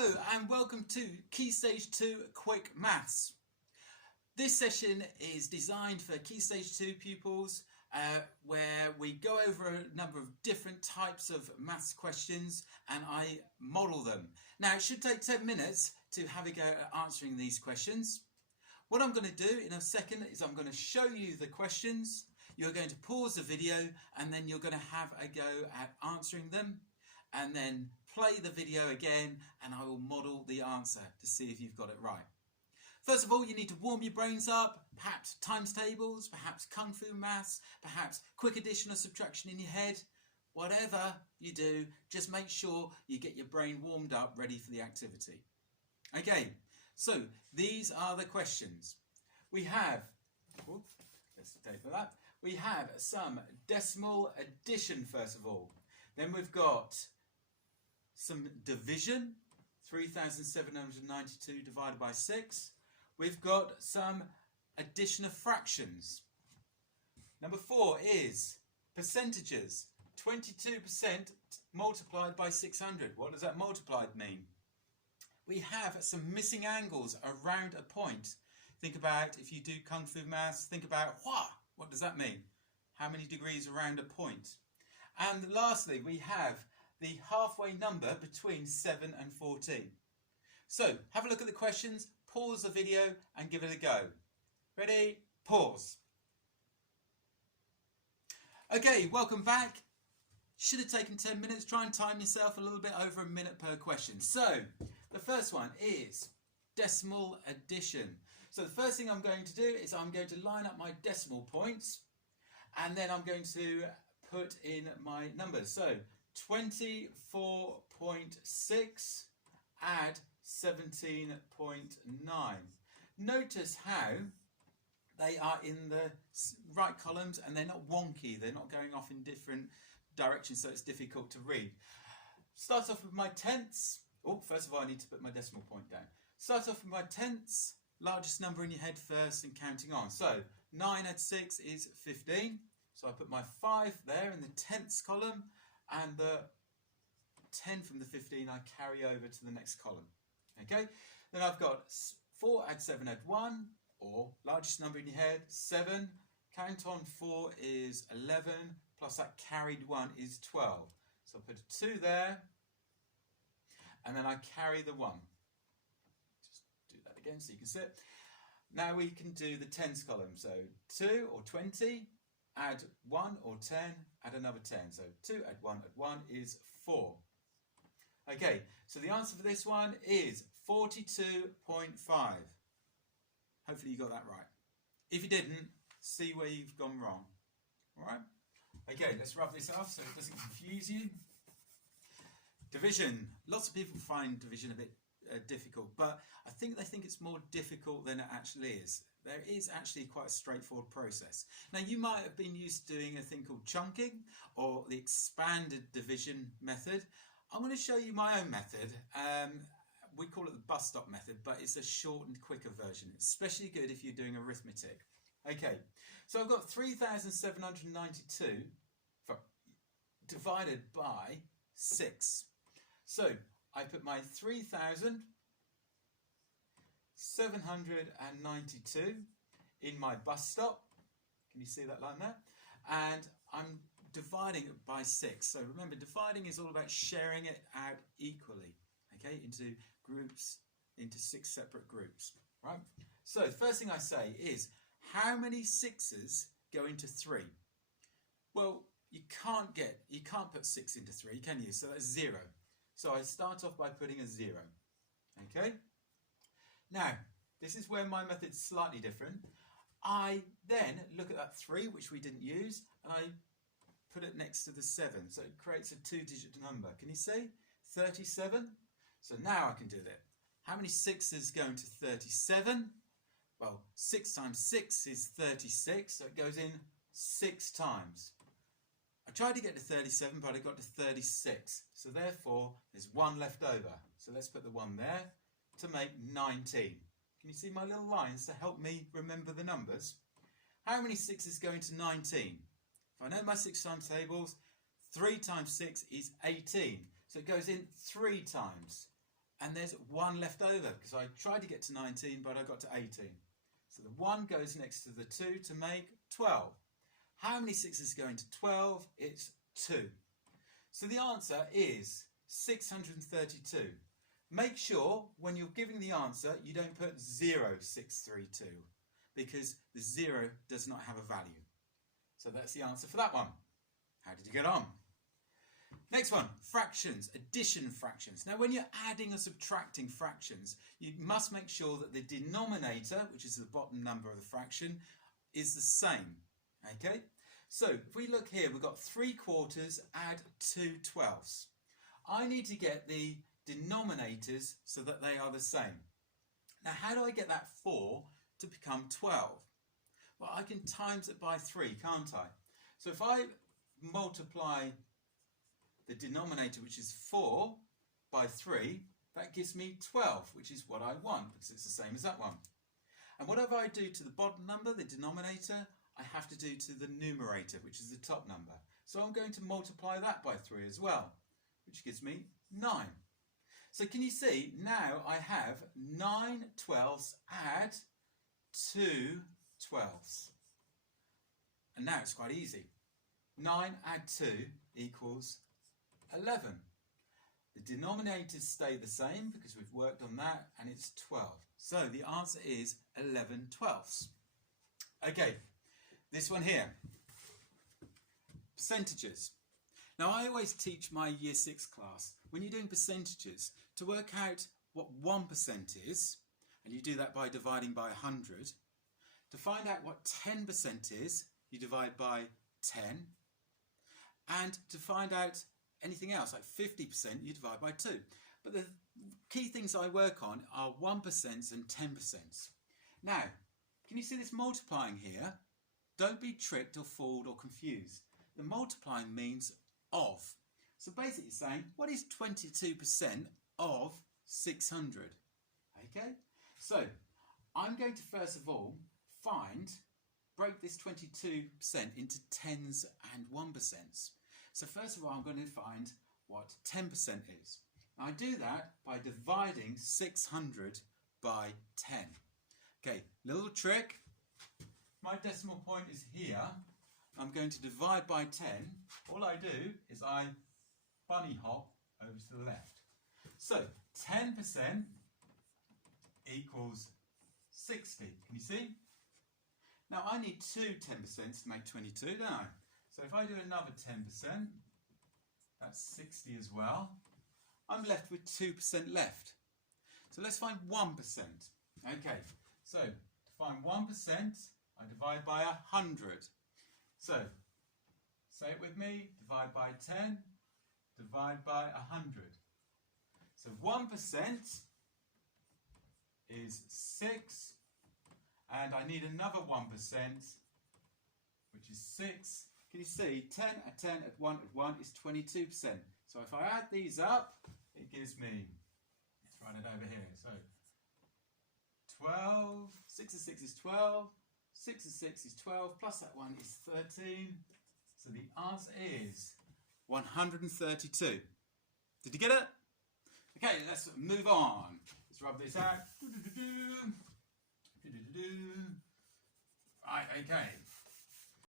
Hello and welcome to Key Stage 2 Quick Maths. This session is designed for Key Stage 2 pupils where we go over a number of different types of maths questions and I model them. Now it should take 10 minutes to have a go at answering these questions. What I'm going to do in a second is I'm going to show you the questions. You're going to pause the video and then you're going to have a go at answering them. And then play the video again and I will model the answer to see if you've got it right. First of all, you need to warm your brains up, perhaps times tables, perhaps kung fu maths, perhaps quick addition or subtraction in your head. Whatever you do, just make sure you get your brain warmed up, ready for the activity. Okay, so these are the questions. We have, let's take for that. We have some decimal addition first of all. Then we've got some division, 3,792 divided by 6. We've got some addition of fractions. Number 4 is percentages, 22% multiplied by 600. What does that multiplied mean? We have some missing angles around a point. Think about, if you do kung fu maths, think about what does that mean? How many degrees around a point? And lastly, we have the halfway number between 7 and 14. So, have a look at the questions, pause the video and give it a go. Ready? Pause. Okay, welcome back. Should have taken 10 minutes. Try and time yourself a little bit over a minute per question. So, the first one is decimal addition. So the first thing I'm going to do is I'm going to line up my decimal points and then I'm going to put in my numbers. So 24.6 add 17.9. Notice how they are in the right columns and they're not wonky. They're not going off in different directions, so it's difficult to read. Start off with my tenths. Oh, first of all, I need to put my decimal point down. Start off with my tenths, largest number in your head first and counting on. So 9 add 6 is 15. So I put my 5 there in the tenths column and the 10 from the 15 I carry over to the next column. Okay, then I've got 4 add 7 add 1, or largest number in your head, 7. Count on 4 is 11, plus that carried 1 is 12. So I put a 2 there, and then I carry the 1. Just do that again so you can see it. Now we can do the tens column. So 2 or 20, add 1 or 10, add another 10. So 2 add 1 is 4. Okay, so the answer for this one is 42.5. Hopefully you got that right. If you didn't, see where you've gone wrong. Alright? Okay, let's rub this off so it doesn't confuse you. Division. Lots of people find division a bit difficult, but I think they think it's more difficult than it actually is. There is actually quite a straightforward process. Now you might have been used to doing a thing called chunking or the expanded division method. I'm going to show you my own method. We call it the bus stop method, but it's a shortened, quicker version. It's especially good if you're doing arithmetic. Okay, so I've got 3,792 divided by 6. So I put my 3,792 in my bus stop. Can you see that line there? And I'm dividing it by 6. So remember, dividing is all about sharing it out equally, okay, into groups, into 6 separate groups, right? So the first thing I say is, how many 6s go into 3? Well, you can't put 6 into 3, can you? So that's 0. So I start off by putting a 0, okay? Now, this is where my method's slightly different. I then look at that 3, which we didn't use, and I put it next to the 7, so it creates a 2-digit number. Can you see? 37. So now I can do that. How many 6s go into 37? Well, 6 times 6 is 36, so it goes in 6 times. I tried to get to 37, but I got to 36. So therefore, there's 1 left over. So let's put the 1 there to make 19. Can you see my little lines to help me remember the numbers? How many 6s go into 19? If I know my 6 times tables, 3 times 6 is 18. So it goes in 3 times. and there's 1 left over because I tried to get to 19 but I got to 18. So the 1 goes next to the 2 to make 12. How many 6s go into 12? It's 2. So the answer is 632. Make sure when you're giving the answer you don't put 0632 because the 0 does not have a value. So that's the answer for that one. How did you get on? Next one, fractions, addition fractions. Now when you're adding or subtracting fractions, you must make sure that the denominator, which is the bottom number of the fraction, is the same. Okay? So if we look here, we've got 3/4 add 2/12. I need to get the denominators so that they are the same. Now how do I get that 4 to become 12? Well, I can times it by 3, can't I? So if I multiply the denominator, which is 4, by 3, that gives me 12, which is what I want, because it's the same as that one. And whatever I do to the bottom number, the denominator, I have to do to the numerator, which is the top number. So I'm going to multiply that by 3 as well, which gives me 9. So can you see, now I have 9/12 add 2/12. And now it's quite easy. 9 add 2 equals 11. The denominators stay the same because we've worked on that, and it's 12. So the answer is 11/12. Okay, this one here. Percentages. Now I always teach my year 6 class, when you're doing percentages, to work out what 1% is, and you do that by dividing by 100. To find out what 10% is, you divide by 10. And to find out anything else, like 50%, you divide by 2. But the key things I work on are 1% and 10%. Now, can you see this multiplying here? Don't be tricked or fooled or confused. The multiplying means of. So basically saying, what is 22% of 600? Okay, so I'm going to first of all break this 22% into tens and 1%. So first of all, I'm going to find what 10% is. I do that by dividing 600 by 10. Okay, little trick. My decimal point is here. I'm going to divide by 10. All I do is I bunny hop over to the left. So 10% equals 60. Can you see? Now I need 2 10% to make 22, don't I? So if I do another 10%, that's 60 as well. I'm left with 2% left. So let's find 1%. Okay, so to find 1%, I divide by 100. So, say it with me, divide by 10, divide by 100. So 1% is 6, and I need another 1%, which is 6. Can you see, 10 at 10 at 1 at 1 is 22%. So if I add these up, it gives me, let's write it over here, so 12, 6 and 6 is 12, 6 and 6 is 12, plus that 1 is 13. So the answer is 132. Did you get it? Okay, let's move on. Let's rub this out. Right, okay.